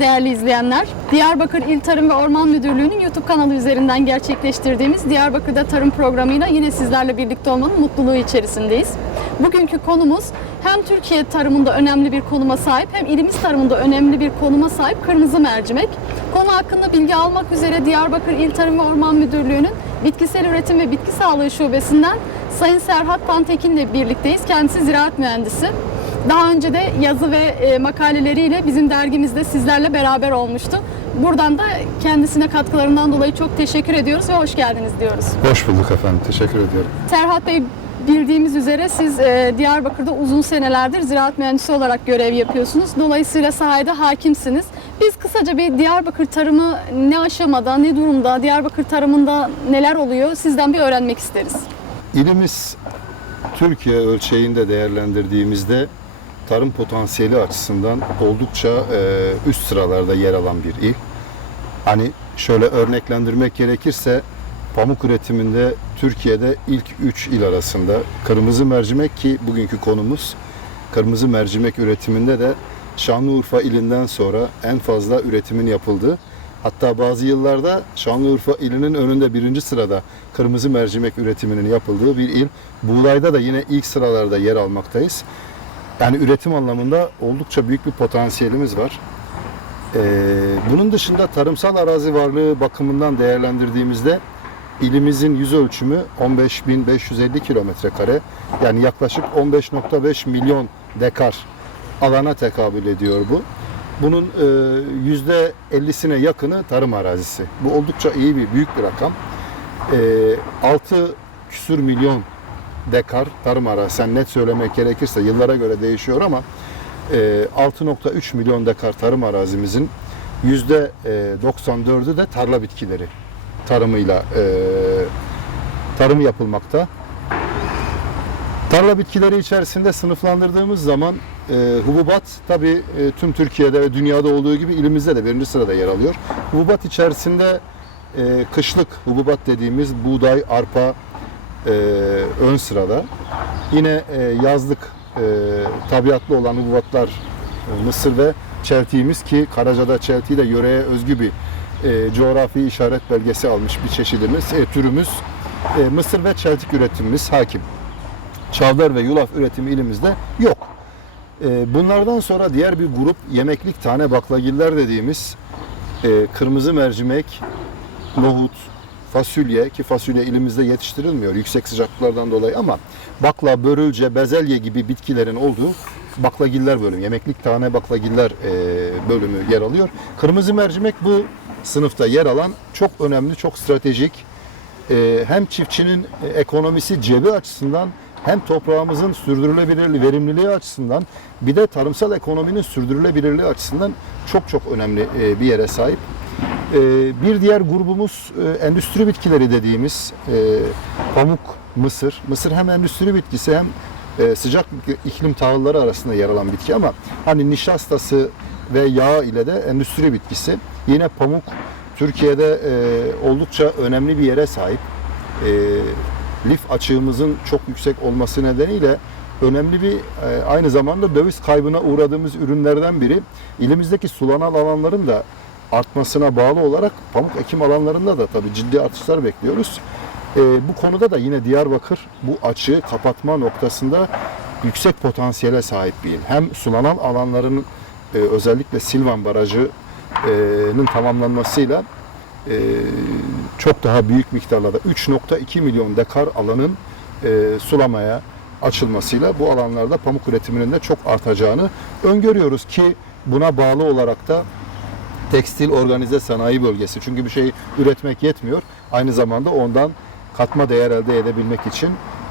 Değerli izleyenler. Diyarbakır İl Tarım ve Orman Müdürlüğü'nün YouTube kanalı üzerinden gerçekleştirdiğimiz Diyarbakır'da Tarım programıyla yine sizlerle birlikte olmanın mutluluğu içerisindeyiz. Bugünkü konumuz hem Türkiye tarımında önemli bir konuma sahip hem ilimiz tarımında önemli bir konuma sahip kırmızı mercimek. Konu hakkında bilgi almak üzere Diyarbakır İl Tarım ve Orman Müdürlüğü'nün Bitkisel Üretim ve Bitki Sağlığı Şubesi'nden Sayın Serhat Pantekin ile birlikteyiz. Kendisi ziraat mühendisi. Daha önce de yazı ve e, makaleleriyle bizim dergimizde sizlerle beraber olmuştu. Buradan da kendisine katkılarından dolayı çok teşekkür ediyoruz ve hoş geldiniz diyoruz. Hoş bulduk efendim. Teşekkür ediyorum. Serhat Bey bildiğimiz üzere siz e, Diyarbakır'da uzun senelerdir ziraat mühendisi olarak görev yapıyorsunuz. Dolayısıyla sahada hakimsiniz. Biz kısaca bir Diyarbakır tarımı ne aşamada, ne durumda, Diyarbakır tarımında neler oluyor sizden bir öğrenmek isteriz. İlimiz Türkiye ölçeğinde değerlendirdiğimizde tarım potansiyeli açısından oldukça e, üst sıralarda yer alan bir il. Hani şöyle örneklendirmek gerekirse pamuk üretiminde Türkiye'de ilk 3 il arasında kırmızı mercimek ki bugünkü konumuz kırmızı mercimek üretiminde de Şanlıurfa ilinden sonra en fazla üretimin yapıldığı hatta bazı yıllarda Şanlıurfa ilinin önünde birinci sırada kırmızı mercimek üretiminin yapıldığı bir il. Buğdayda da yine ilk sıralarda yer almaktayız. Yani üretim anlamında oldukça büyük bir potansiyelimiz var. Ee, bunun dışında tarımsal arazi varlığı bakımından değerlendirdiğimizde ilimizin yüz ölçümü 15.550 kilometre kare yani yaklaşık 15.5 milyon dekar alana tekabül ediyor bu. Bunun e, yüzde 50'sine yakını tarım arazisi. Bu oldukça iyi bir büyük bir rakam. E, 6 küsür milyon dekar tarım arazisi. Yani net söylemek gerekirse yıllara göre değişiyor ama e, 6.3 milyon dekar tarım arazimizin yüzde 94'ü de tarla bitkileri tarımıyla e, tarım yapılmakta. Tarla bitkileri içerisinde sınıflandırdığımız zaman e, hububat tabi e, tüm Türkiye'de ve dünyada olduğu gibi ilimizde de birinci sırada yer alıyor. Hububat içerisinde e, kışlık hububat dediğimiz buğday, arpa e, ön sırada. Yine e, yazlık e, tabiatlı olan hububatlar e, mısır ve çeltiğimiz ki Karaca'da çeltiği de yöreye özgü bir e, coğrafi işaret belgesi almış bir çeşidimiz, e, türümüz. E, mısır ve çeltik üretimimiz hakim. Çavdar ve yulaf üretimi ilimizde yok. E, bunlardan sonra diğer bir grup yemeklik tane baklagiller dediğimiz e, kırmızı mercimek, nohut, fasulye ki fasulye ilimizde yetiştirilmiyor yüksek sıcaklıklardan dolayı ama bakla, börülce, bezelye gibi bitkilerin olduğu baklagiller bölümü, yemeklik tane baklagiller e, bölümü yer alıyor. Kırmızı mercimek bu sınıfta yer alan çok önemli, çok stratejik e, hem çiftçinin e, ekonomisi cebi açısından hem toprağımızın sürdürülebilirliği, verimliliği açısından bir de tarımsal ekonominin sürdürülebilirliği açısından çok çok önemli bir yere sahip. E, bir diğer grubumuz e, endüstri bitkileri dediğimiz e, pamuk, mısır. Mısır hem endüstri bitkisi hem e, sıcak iklim tahılları arasında yer alan bitki ama hani nişastası ve yağ ile de endüstri bitkisi. Yine pamuk Türkiye'de oldukça önemli bir yere sahip. Lif açığımızın çok yüksek olması nedeniyle önemli bir aynı zamanda döviz kaybına uğradığımız ürünlerden biri. İlimizdeki sulanal alanların da artmasına bağlı olarak pamuk ekim alanlarında da tabii ciddi artışlar bekliyoruz. E, bu konuda da yine Diyarbakır bu açığı kapatma noktasında yüksek potansiyele sahip bir il. Hem sulanal alanların e, özellikle Silvan Barajı'nın tamamlanmasıyla e, çok daha büyük miktarlarda 3.2 milyon dekar alanın e, sulamaya açılmasıyla bu alanlarda pamuk üretiminin de çok artacağını öngörüyoruz ki buna bağlı olarak da tekstil organize sanayi bölgesi. Çünkü bir şey üretmek yetmiyor. Aynı zamanda ondan katma değer elde edebilmek için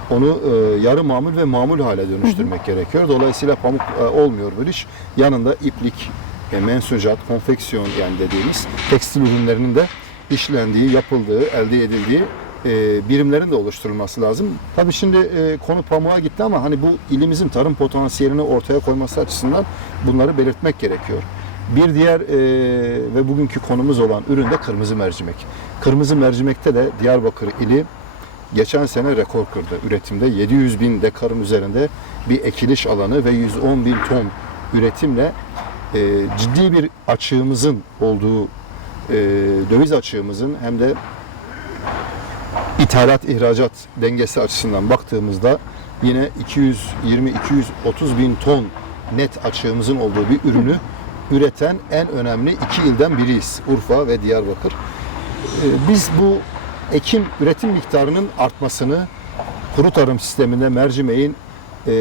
onu e, yarı mamul ve mamul hale dönüştürmek gerekiyor. Dolayısıyla pamuk e, olmuyor bu iş. Yanında iplik, e, mensucat, konfeksiyon yani dediğimiz tekstil ürünlerinin de işlendiği, yapıldığı, elde edildiği e, birimlerin de oluşturulması lazım. Tabii şimdi e, konu pamuğa gitti ama hani bu ilimizin tarım potansiyelini ortaya koyması açısından bunları belirtmek gerekiyor. Bir diğer e, ve bugünkü konumuz olan ürün de kırmızı mercimek. Kırmızı mercimekte de Diyarbakır ili geçen sene rekor kırdı. Üretimde 700 bin dekarın üzerinde bir ekiliş alanı ve 110 bin ton üretimle e, ciddi bir açığımızın olduğu, e, döviz açığımızın hem de ithalat ihracat dengesi açısından baktığımızda yine 220-230 bin ton net açığımızın olduğu bir ürünü üreten en önemli iki ilden biriyiz. Urfa ve Diyarbakır. Ee, Biz bu ekim üretim miktarının artmasını kuru tarım sisteminde mercimeğin e,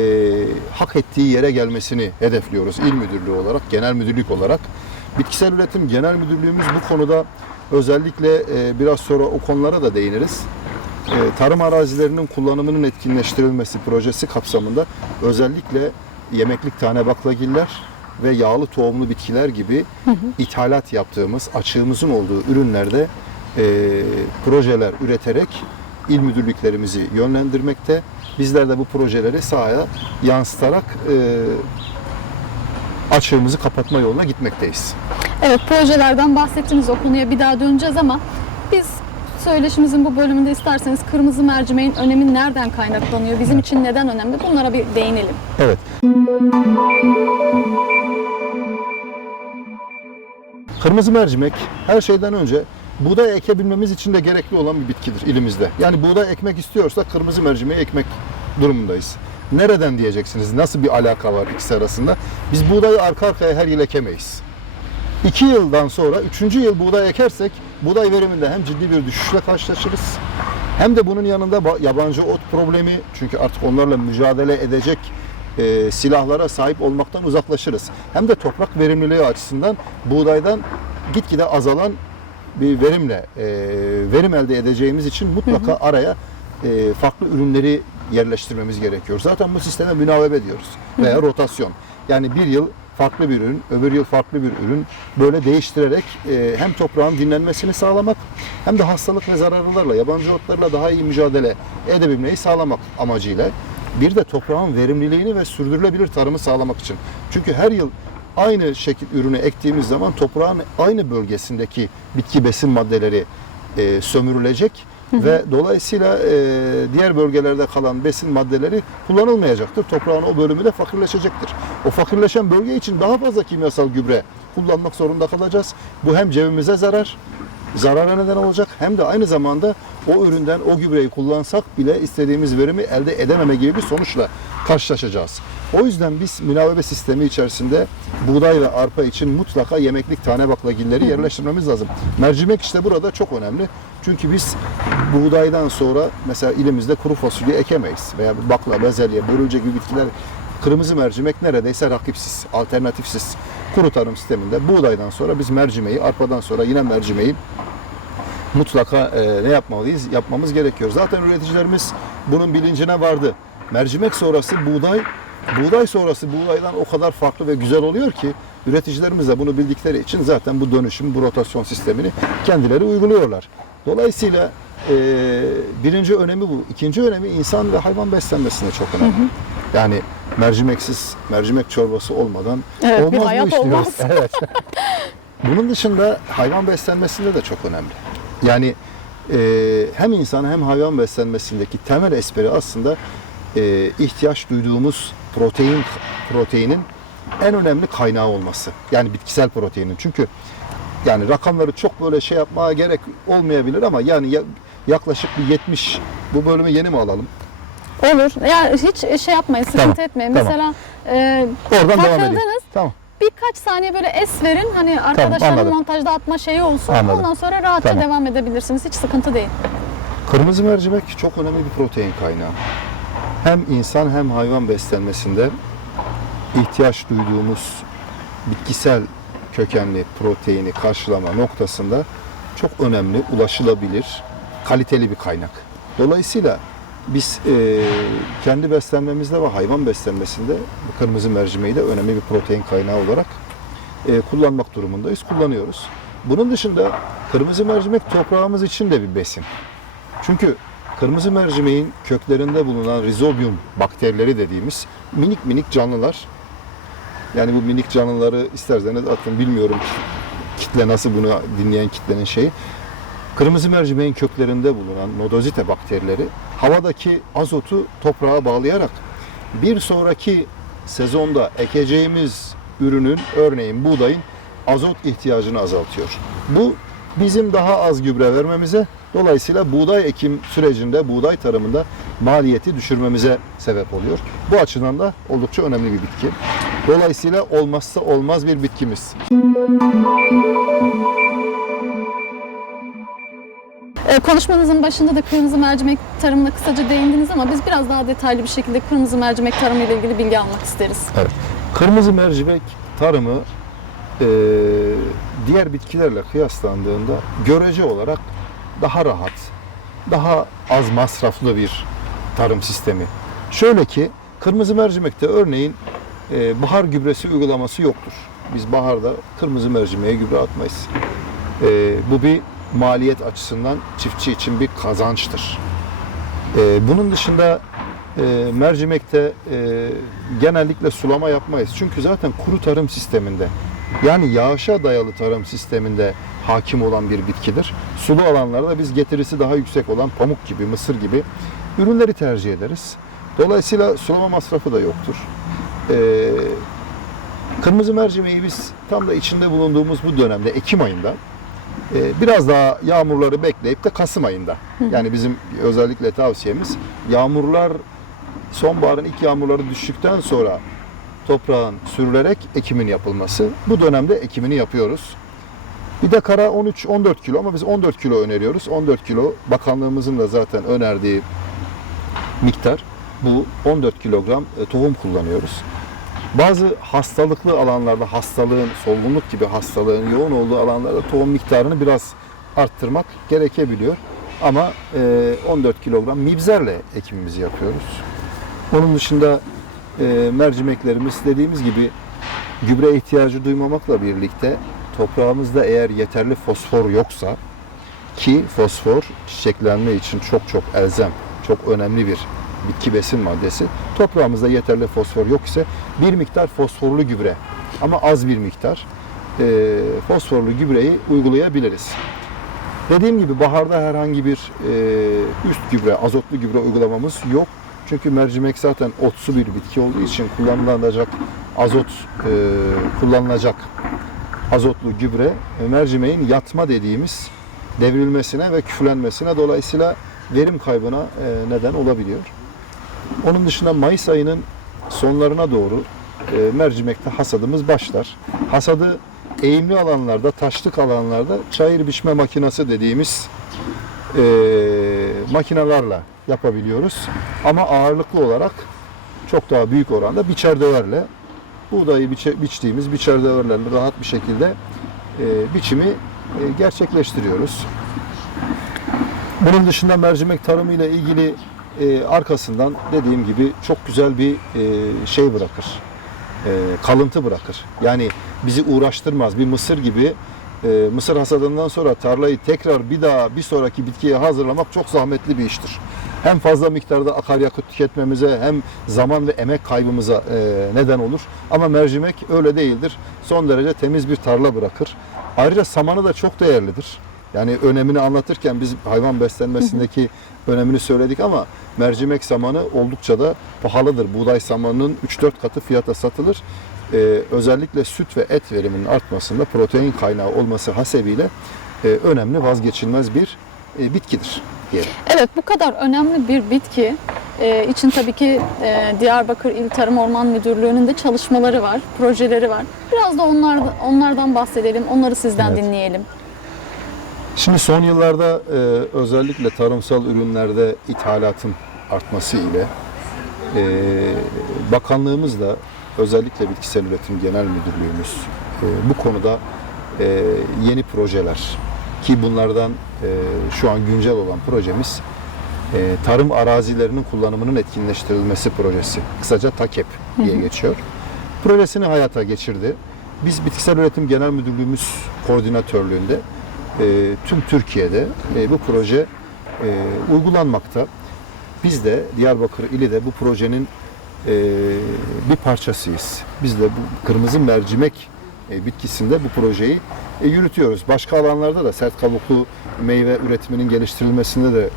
hak ettiği yere gelmesini hedefliyoruz. İl müdürlüğü olarak, genel müdürlük olarak. Bitkisel üretim genel müdürlüğümüz bu konuda özellikle e, biraz sonra o konulara da değiniriz. E, tarım arazilerinin kullanımının etkinleştirilmesi projesi kapsamında özellikle yemeklik tane baklagiller ve yağlı tohumlu bitkiler gibi ithalat yaptığımız, açığımızın olduğu ürünlerde e, projeler üreterek il müdürlüklerimizi yönlendirmekte. Bizler de bu projeleri sahaya yansıtarak e, açığımızı kapatma yoluna gitmekteyiz. Evet projelerden bahsettiniz o konuya bir daha döneceğiz ama biz söyleşimizin bu bölümünde isterseniz kırmızı mercimeğin önemi nereden kaynaklanıyor? Bizim için neden önemli? Bunlara bir değinelim. Evet. Kırmızı mercimek her şeyden önce buğday ekebilmemiz için de gerekli olan bir bitkidir ilimizde. Yani buğday ekmek istiyorsak kırmızı mercimeği ekmek durumundayız. Nereden diyeceksiniz? Nasıl bir alaka var ikisi arasında? Biz buğdayı arka arkaya her yıl ekemeyiz. İki yıldan sonra, üçüncü yıl buğday ekersek buğday veriminde hem ciddi bir düşüşle karşılaşırız hem de bunun yanında ba- yabancı ot problemi çünkü artık onlarla mücadele edecek e, silahlara sahip olmaktan uzaklaşırız. Hem de toprak verimliliği açısından buğdaydan gitgide azalan bir verimle e, verim elde edeceğimiz için mutlaka araya e, farklı ürünleri yerleştirmemiz gerekiyor. Zaten bu sisteme münavebe diyoruz veya rotasyon. Yani bir yıl farklı bir ürün, öbür yıl farklı bir ürün böyle değiştirerek e, hem toprağın dinlenmesini sağlamak hem de hastalık ve zararlılarla, yabancı otlarla daha iyi mücadele edebilmeyi sağlamak amacıyla bir de toprağın verimliliğini ve sürdürülebilir tarımı sağlamak için. Çünkü her yıl aynı şekil ürünü ektiğimiz zaman toprağın aynı bölgesindeki bitki besin maddeleri e, sömürülecek ve dolayısıyla e, diğer bölgelerde kalan besin maddeleri kullanılmayacaktır. Toprağın o bölümü de fakirleşecektir. O fakirleşen bölge için daha fazla kimyasal gübre kullanmak zorunda kalacağız. Bu hem cebimize zarar, zarara neden olacak hem de aynı zamanda o üründen o gübreyi kullansak bile istediğimiz verimi elde edememe gibi bir sonuçla karşılaşacağız. O yüzden biz münavebe sistemi içerisinde buğday ve arpa için mutlaka yemeklik tane baklagilleri yerleştirmemiz lazım. Mercimek işte burada çok önemli. Çünkü biz buğdaydan sonra mesela ilimizde kuru fasulye ekemeyiz veya bakla, bezelye, börülce gibi bitkiler kırmızı mercimek neredeyse rakipsiz, alternatifsiz. Kuru tarım sisteminde buğdaydan sonra biz mercimeği, arpadan sonra yine mercimeği mutlaka e, ne yapmalıyız? Yapmamız gerekiyor. Zaten üreticilerimiz bunun bilincine vardı. Mercimek sonrası buğday, buğday sonrası buğdaydan o kadar farklı ve güzel oluyor ki üreticilerimiz de bunu bildikleri için zaten bu dönüşüm, bu rotasyon sistemini kendileri uyguluyorlar. Dolayısıyla e, birinci önemi bu. İkinci önemi insan ve hayvan beslenmesinde çok önemli. Yani mercimeksiz, mercimek çorbası olmadan Evet, bir olmaz bu hayat diyoruz. olmaz. Evet. Bunun dışında hayvan beslenmesinde de çok önemli. Yani e, hem insan hem hayvan beslenmesindeki temel espri aslında e, ihtiyaç duyduğumuz protein proteinin en önemli kaynağı olması. Yani bitkisel proteinin. Çünkü yani rakamları çok böyle şey yapmaya gerek olmayabilir ama yani ya- yaklaşık bir 70 bu bölümü yeni mi alalım? Olur. Ya hiç şey yapmayın, sıkıntı Tamam, etmeyin. tamam. Mesela e, Oradan devam edelim. takıldınız. Tamam. Birkaç saniye böyle es verin. Hani arkadaşların anladım. montajda atma şeyi olsun. Anladım. Ondan sonra rahatça Tamam. devam edebilirsiniz. Hiç sıkıntı değil. Kırmızı mercimek çok önemli bir protein kaynağı. Hem insan hem hayvan beslenmesinde ihtiyaç duyduğumuz bitkisel kökenli proteini karşılama noktasında çok önemli, ulaşılabilir, kaliteli bir kaynak. Dolayısıyla biz e, kendi beslenmemizde ve hayvan beslenmesinde kırmızı mercimeği de önemli bir protein kaynağı olarak e, kullanmak durumundayız, kullanıyoruz. Bunun dışında kırmızı mercimek toprağımız için de bir besin. Çünkü kırmızı mercimeğin köklerinde bulunan rizobium bakterileri dediğimiz minik minik canlılar. Yani bu minik canlıları isterseniz atın bilmiyorum kitle nasıl bunu dinleyen kitlenin şeyi. Kırmızı mercimeğin köklerinde bulunan nodozite bakterileri havadaki azotu toprağa bağlayarak bir sonraki sezonda ekeceğimiz ürünün, örneğin buğdayın azot ihtiyacını azaltıyor. Bu bizim daha az gübre vermemize, dolayısıyla buğday ekim sürecinde, buğday tarımında maliyeti düşürmemize sebep oluyor. Bu açıdan da oldukça önemli bir bitki. Dolayısıyla olmazsa olmaz bir bitkimiz. Ee, konuşmanızın başında da kırmızı mercimek tarımına kısaca değindiniz ama biz biraz daha detaylı bir şekilde kırmızı mercimek tarımı ile ilgili bilgi almak isteriz. Evet. Kırmızı mercimek tarımı e, diğer bitkilerle kıyaslandığında görece olarak daha rahat, daha az masraflı bir tarım sistemi. Şöyle ki kırmızı mercimekte örneğin e, bahar gübresi uygulaması yoktur. Biz baharda kırmızı mercimeğe gübre atmayız. E, bu bir maliyet açısından çiftçi için bir kazançtır. E, bunun dışında e, mercimekte e, genellikle sulama yapmayız. Çünkü zaten kuru tarım sisteminde yani yağışa dayalı tarım sisteminde hakim olan bir bitkidir. Sulu alanlarda biz getirisi daha yüksek olan pamuk gibi, mısır gibi ürünleri tercih ederiz. Dolayısıyla sulama masrafı da yoktur. E, kırmızı mercimeği biz tam da içinde bulunduğumuz bu dönemde Ekim ayında biraz daha yağmurları bekleyip de Kasım ayında. Yani bizim özellikle tavsiyemiz yağmurlar sonbaharın ilk yağmurları düştükten sonra toprağın sürülerek ekimin yapılması. Bu dönemde ekimini yapıyoruz. Bir de kara 13-14 kilo ama biz 14 kilo öneriyoruz. 14 kilo bakanlığımızın da zaten önerdiği miktar. Bu 14 kilogram e, tohum kullanıyoruz. Bazı hastalıklı alanlarda hastalığın, solgunluk gibi hastalığın yoğun olduğu alanlarda tohum miktarını biraz arttırmak gerekebiliyor. Ama e, 14 kilogram mibzerle ekimimizi yapıyoruz. Onun dışında e, mercimeklerimiz dediğimiz gibi gübre ihtiyacı duymamakla birlikte toprağımızda eğer yeterli fosfor yoksa ki fosfor çiçeklenme için çok çok elzem, çok önemli bir bitki besin maddesi. Toprağımızda yeterli fosfor yok ise bir miktar fosforlu gübre ama az bir miktar e, fosforlu gübreyi uygulayabiliriz. Dediğim gibi baharda herhangi bir e, üst gübre, azotlu gübre uygulamamız yok. Çünkü mercimek zaten otsu bir bitki olduğu için kullanılacak azot e, kullanılacak azotlu gübre e, mercimeğin yatma dediğimiz devrilmesine ve küflenmesine dolayısıyla verim kaybına e, neden olabiliyor. Onun dışında Mayıs ayının sonlarına doğru e, mercimekte hasadımız başlar. Hasadı eğimli alanlarda, taşlık alanlarda çayır biçme makinesi dediğimiz e, makinelerle yapabiliyoruz. Ama ağırlıklı olarak çok daha büyük oranda biçer döverle buğdayı biçe, biçtiğimiz biçer döverlerle rahat bir şekilde e, biçimi e, gerçekleştiriyoruz. Bunun dışında mercimek tarımı ile ilgili e, arkasından dediğim gibi çok güzel bir e, şey bırakır. E, kalıntı bırakır. Yani bizi uğraştırmaz. Bir mısır gibi e, mısır hasadından sonra tarlayı tekrar bir daha bir sonraki bitkiye hazırlamak çok zahmetli bir iştir. Hem fazla miktarda akaryakıt tüketmemize hem zaman ve emek kaybımıza e, neden olur. Ama mercimek öyle değildir. Son derece temiz bir tarla bırakır. Ayrıca samanı da çok değerlidir. Yani önemini anlatırken biz hayvan beslenmesindeki önemini söyledik ama mercimek samanı oldukça da pahalıdır. Buğday samanının 3-4 katı fiyata satılır. Ee, özellikle süt ve et veriminin artmasında protein kaynağı olması hasebiyle e, önemli vazgeçilmez bir e, bitkidir diyelim. Evet bu kadar önemli bir bitki e, için tabii ki e, Diyarbakır İl Tarım Orman Müdürlüğü'nün de çalışmaları var, projeleri var. Biraz da onlar, onlardan bahsedelim, onları sizden Evet. dinleyelim. Şimdi son yıllarda e, özellikle tarımsal ürünlerde ithalatın artması ile e, bakanlığımız da özellikle Bitkisel Üretim Genel Müdürlüğümüz e, bu konuda e, yeni projeler ki bunlardan e, şu an güncel olan projemiz e, tarım arazilerinin kullanımının etkinleştirilmesi projesi. Kısaca TAKEP diye geçiyor. Projesini hayata geçirdi. Biz Bitkisel Üretim Genel Müdürlüğümüz koordinatörlüğünde tüm Türkiye'de e, bu proje e, uygulanmakta. Biz de Diyarbakır ili de bu projenin e, bir parçasıyız. Biz de bu kırmızı mercimek bitkisinde bu projeyi yürütüyoruz. Başka alanlarda da sert kabuklu meyve üretiminin geliştirilmesinde de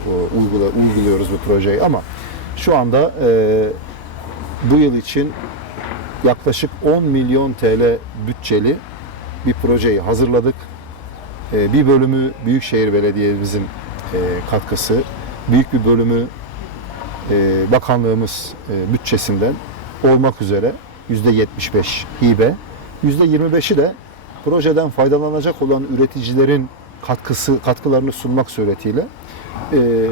uyguluyoruz bu projeyi ama şu anda bu yıl için yaklaşık 10 milyon TL bütçeli bir projeyi hazırladık. E, bir bölümü Büyükşehir Belediye'mizin e, katkısı, büyük bir bölümü e, bakanlığımız e, bütçesinden olmak üzere %75 hibe, %25'i de projeden faydalanacak olan üreticilerin katkısı katkılarını sunmak suretiyle e,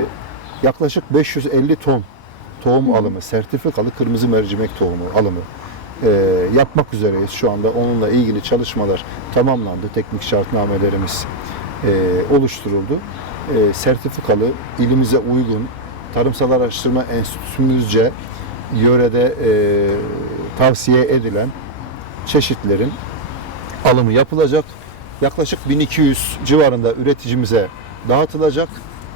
yaklaşık 550 ton tohum alımı, sertifikalı kırmızı mercimek tohumu alımı e, yapmak üzereyiz. Şu anda onunla ilgili çalışmalar tamamlandı. Teknik şartnamelerimiz e, oluşturuldu. E, sertifikalı, ilimize uygun, Tarımsal Araştırma Enstitümüzce yörede e, tavsiye edilen çeşitlerin alımı yapılacak. Yaklaşık 1200 civarında üreticimize dağıtılacak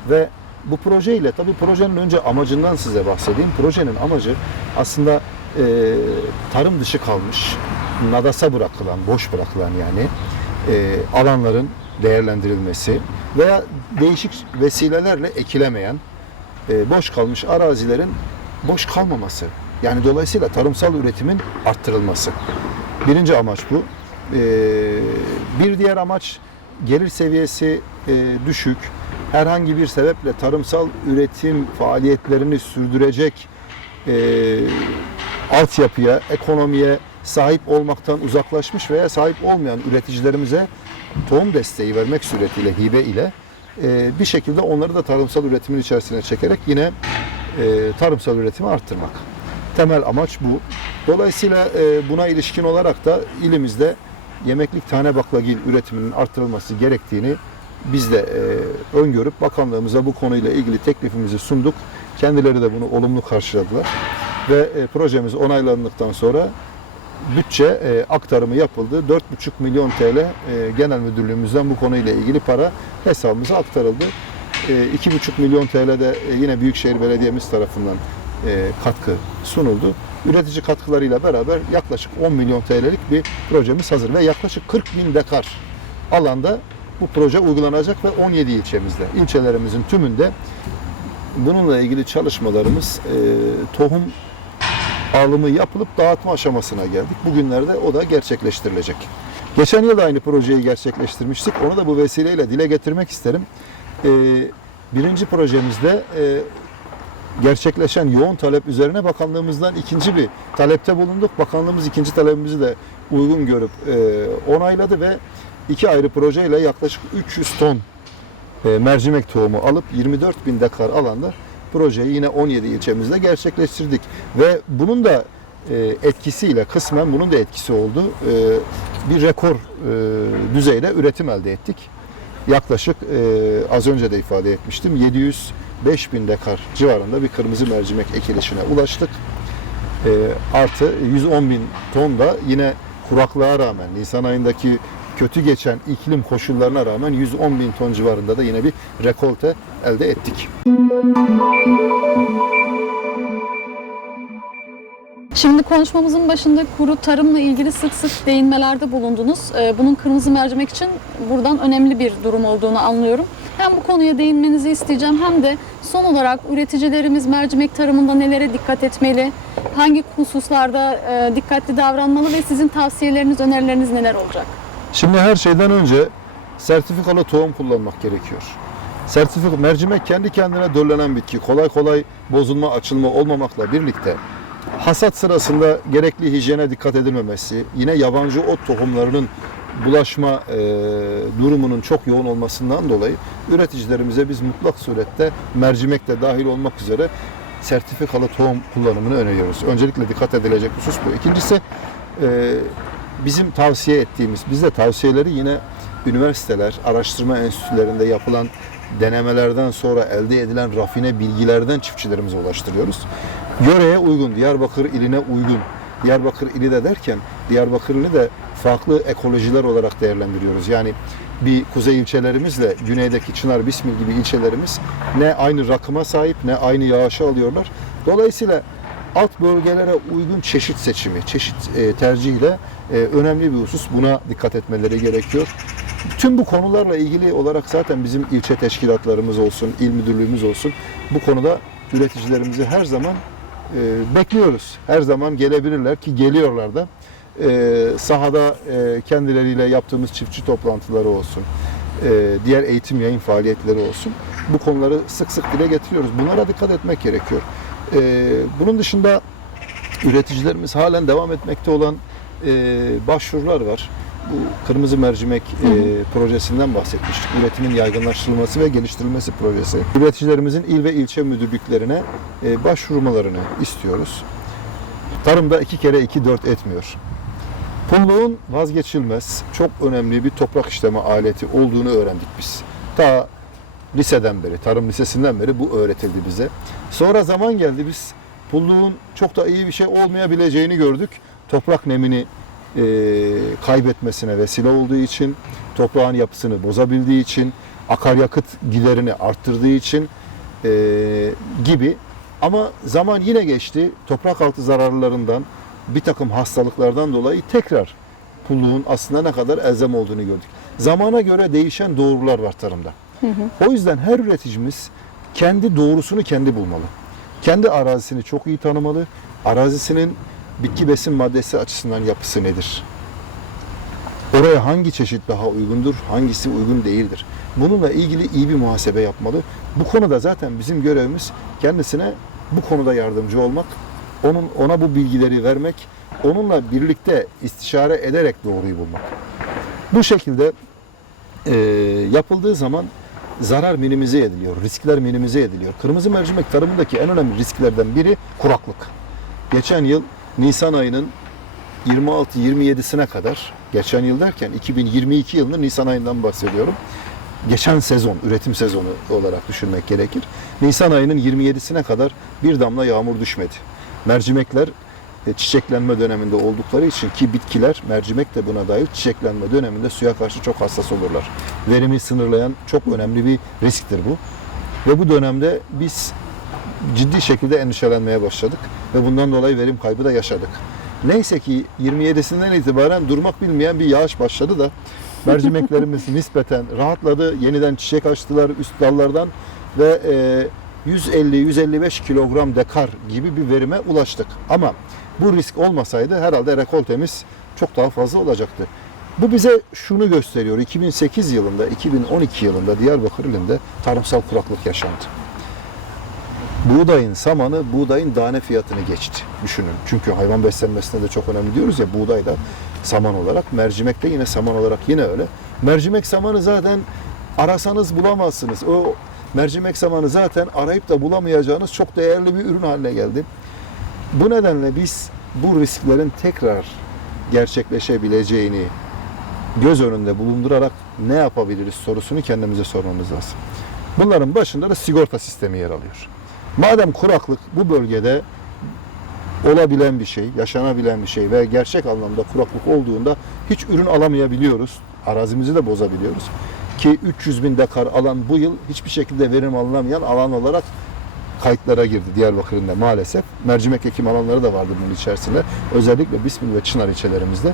ve bu projeyle tabii projenin önce amacından size bahsedeyim. Projenin amacı aslında e, tarım dışı kalmış, nadasa bırakılan, boş bırakılan yani e, alanların değerlendirilmesi veya değişik vesilelerle ekilemeyen e, boş kalmış arazilerin boş kalmaması. Yani dolayısıyla tarımsal üretimin arttırılması. Birinci amaç bu. E, bir diğer amaç gelir seviyesi e, düşük, herhangi bir sebeple tarımsal üretim faaliyetlerini sürdürecek e, altyapıya, ekonomiye sahip olmaktan uzaklaşmış veya sahip olmayan üreticilerimize tohum desteği vermek suretiyle hibe ile e, bir şekilde onları da tarımsal üretimin içerisine çekerek yine e, tarımsal üretimi arttırmak. Temel amaç bu. Dolayısıyla e, buna ilişkin olarak da ilimizde yemeklik tane baklagil üretiminin arttırılması gerektiğini biz de e, öngörüp bakanlığımıza bu konuyla ilgili teklifimizi sunduk. Kendileri de bunu olumlu karşıladılar. Ve e, projemiz onaylandıktan sonra bütçe e, aktarımı yapıldı. 4,5 milyon TL e, genel müdürlüğümüzden bu konuyla ilgili para hesabımıza aktarıldı. E, 2,5 milyon TL de e, yine Büyükşehir Belediye'miz tarafından e, katkı sunuldu. Üretici katkılarıyla beraber yaklaşık 10 milyon TL'lik bir projemiz hazır ve yaklaşık 40 bin dekar alanda bu proje uygulanacak ve 17 ilçemizde, ilçelerimizin tümünde bununla ilgili çalışmalarımız e, tohum alımı yapılıp dağıtma aşamasına geldik. Bugünlerde o da gerçekleştirilecek. Geçen yıl da aynı projeyi gerçekleştirmiştik. Onu da bu vesileyle dile getirmek isterim. Ee, birinci projemizde e, gerçekleşen yoğun talep üzerine bakanlığımızdan ikinci bir talepte bulunduk. Bakanlığımız ikinci talebimizi de uygun görüp e, onayladı ve iki ayrı projeyle yaklaşık 300 ton e, mercimek tohumu alıp 24 bin dekar alanda projeyi yine 17 ilçemizde gerçekleştirdik. Ve bunun da e, etkisiyle kısmen bunun da etkisi oldu. E, bir rekor e, düzeyde üretim elde ettik. Yaklaşık az önce de ifade etmiştim 705 bin dekar civarında bir kırmızı mercimek ekilişine ulaştık. Artı 110 bin ton da yine kuraklığa rağmen Nisan ayındaki kötü geçen iklim koşullarına rağmen 110 bin ton civarında da yine bir rekolte elde ettik. Şimdi konuşmamızın başında kuru tarımla ilgili sık sık değinmelerde bulundunuz. Ee, Bunun kırmızı mercimek için buradan önemli bir durum olduğunu anlıyorum. Hem bu konuya değinmenizi isteyeceğim hem de son olarak üreticilerimiz mercimek tarımında nelere dikkat etmeli, hangi hususlarda e, dikkatli davranmalı ve sizin tavsiyeleriniz, önerileriniz neler olacak? Şimdi her şeyden önce sertifikalı tohum kullanmak gerekiyor. Sertifik mercimek kendi kendine döllenen bitki. Kolay kolay bozulma, açılma olmamakla birlikte hasat sırasında gerekli hijyene dikkat edilmemesi, yine yabancı ot tohumlarının bulaşma e, durumunun çok yoğun olmasından dolayı üreticilerimize biz mutlak surette mercimek de dahil olmak üzere sertifikalı tohum kullanımını öneriyoruz. Öncelikle dikkat edilecek husus bu. İkincisi e, bizim tavsiye ettiğimiz, biz de tavsiyeleri yine üniversiteler, araştırma enstitülerinde yapılan denemelerden sonra elde edilen rafine bilgilerden çiftçilerimize ulaştırıyoruz. Yöreye uygun, Diyarbakır iline uygun. Diyarbakır ili de derken Diyarbakır ili de farklı ekolojiler olarak değerlendiriyoruz. Yani bir kuzey ilçelerimizle güneydeki Çınar, Bismil gibi ilçelerimiz ne aynı rakıma sahip ne aynı yağışı alıyorlar. Dolayısıyla alt bölgelere uygun çeşit seçimi, çeşit e, tercihiyle e, önemli bir husus. Buna dikkat etmeleri gerekiyor. Tüm bu konularla ilgili olarak zaten bizim ilçe teşkilatlarımız olsun, il müdürlüğümüz olsun bu konuda üreticilerimizi her zaman e, bekliyoruz. Her zaman gelebilirler ki geliyorlar da. E, sahada e, kendileriyle yaptığımız çiftçi toplantıları olsun, e, diğer eğitim yayın faaliyetleri olsun. Bu konuları sık sık dile getiriyoruz. Bunlara dikkat etmek gerekiyor. E, bunun dışında üreticilerimiz halen devam etmekte olan e, başvurular var. Bu Kırmızı Mercimek e, projesinden bahsetmiştik. Üretimin yaygınlaştırılması ve geliştirilmesi projesi. Üreticilerimizin il ve ilçe müdürlüklerine e, başvurmalarını istiyoruz. Tarımda iki kere iki dört etmiyor. Pulluğun vazgeçilmez, çok önemli bir toprak işleme aleti olduğunu öğrendik biz. Ta liseden beri, tarım lisesinden beri bu öğretildi bize. Sonra zaman geldi biz pulluğun çok da iyi bir şey olmayabileceğini gördük. Toprak nemini e, kaybetmesine vesile olduğu için, toprağın yapısını bozabildiği için, akaryakıt giderini arttırdığı için e, gibi. Ama zaman yine geçti. Toprak altı zararlarından, bir takım hastalıklardan dolayı tekrar pulluğun aslında ne kadar elzem olduğunu gördük. Zamana göre değişen doğrular var tarımda. O yüzden her üreticimiz kendi doğrusunu kendi bulmalı. Kendi arazisini çok iyi tanımalı. Arazisinin bitki besin maddesi açısından yapısı nedir? Oraya hangi çeşit daha uygundur, hangisi uygun değildir? Bununla ilgili iyi bir muhasebe yapmalı. Bu konuda zaten bizim görevimiz kendisine bu konuda yardımcı olmak, onun ona bu bilgileri vermek, onunla birlikte istişare ederek doğruyu bulmak. Bu şekilde e, yapıldığı zaman zarar minimize ediliyor, riskler minimize ediliyor. Kırmızı mercimek tarımındaki en önemli risklerden biri kuraklık. Geçen yıl Nisan ayının 26-27'sine kadar, geçen yıl derken 2022 yılının Nisan ayından bahsediyorum. Geçen sezon, üretim sezonu olarak düşünmek gerekir. Nisan ayının 27'sine kadar bir damla yağmur düşmedi. Mercimekler çiçeklenme döneminde oldukları için ki bitkiler, mercimek de buna dahil çiçeklenme döneminde suya karşı çok hassas olurlar. Verimi sınırlayan çok önemli bir risktir bu. Ve bu dönemde biz ciddi şekilde endişelenmeye başladık ve bundan dolayı verim kaybı da yaşadık. Neyse ki 27'sinden itibaren durmak bilmeyen bir yağış başladı da mercimeklerimiz nispeten rahatladı. Yeniden çiçek açtılar üst dallardan ve e, 150-155 kilogram dekar gibi bir verime ulaştık. Ama bu risk olmasaydı herhalde rekoltemiz çok daha fazla olacaktı. Bu bize şunu gösteriyor. 2008 yılında, 2012 yılında Diyarbakır ilinde tarımsal kuraklık yaşandı. Buğdayın samanı, buğdayın tane fiyatını geçti. Düşünün. Çünkü hayvan beslenmesinde de çok önemli diyoruz ya buğday da saman olarak, mercimek de yine saman olarak yine öyle. Mercimek samanı zaten arasanız bulamazsınız. O mercimek samanı zaten arayıp da bulamayacağınız çok değerli bir ürün haline geldi. Bu nedenle biz bu risklerin tekrar gerçekleşebileceğini göz önünde bulundurarak ne yapabiliriz sorusunu kendimize sormamız lazım. Bunların başında da sigorta sistemi yer alıyor. Madem kuraklık bu bölgede olabilen bir şey, yaşanabilen bir şey ve gerçek anlamda kuraklık olduğunda hiç ürün alamayabiliyoruz. Arazimizi de bozabiliyoruz. Ki 300 bin dekar alan bu yıl hiçbir şekilde verim alınamayan alan olarak kayıtlara girdi Diyarbakır'ın da maalesef. Mercimek ekim alanları da vardı bunun içerisinde. Özellikle Bismil ve Çınar ilçelerimizde.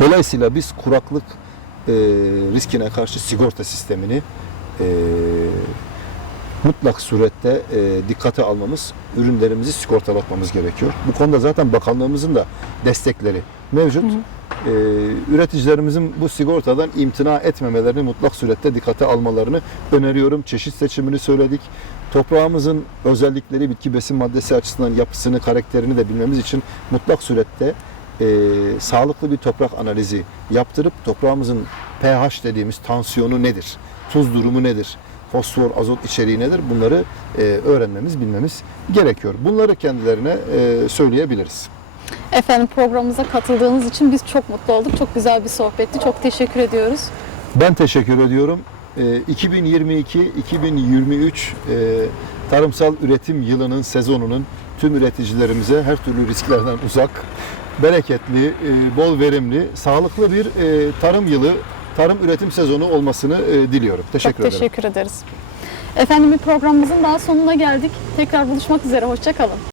Dolayısıyla biz kuraklık e, riskine karşı sigorta sistemini e, mutlak surette e, dikkate almamız, ürünlerimizi sigortalatmamız gerekiyor. Bu konuda zaten bakanlığımızın da destekleri mevcut. E, üreticilerimizin bu sigortadan imtina etmemelerini mutlak surette dikkate almalarını öneriyorum. Çeşit seçimini söyledik. Toprağımızın özellikleri, bitki besin maddesi açısından yapısını, karakterini de bilmemiz için mutlak surette e, sağlıklı bir toprak analizi yaptırıp toprağımızın pH dediğimiz tansiyonu nedir? Tuz durumu nedir? Fosfor, azot içeriği nedir? Bunları e, öğrenmemiz, bilmemiz gerekiyor. Bunları kendilerine e, söyleyebiliriz. Efendim programımıza katıldığınız için biz çok mutlu olduk. Çok güzel bir sohbetti. Çok teşekkür ediyoruz. Ben teşekkür ediyorum. E, 2022-2023 e, tarımsal üretim yılının sezonunun tüm üreticilerimize her türlü risklerden uzak, bereketli, e, bol verimli, sağlıklı bir e, tarım yılı, tarım üretim sezonu olmasını diliyorum. Teşekkür çok ederim. teşekkür ederiz. Efendim bir programımızın daha sonuna geldik. Tekrar buluşmak üzere. Hoşçakalın.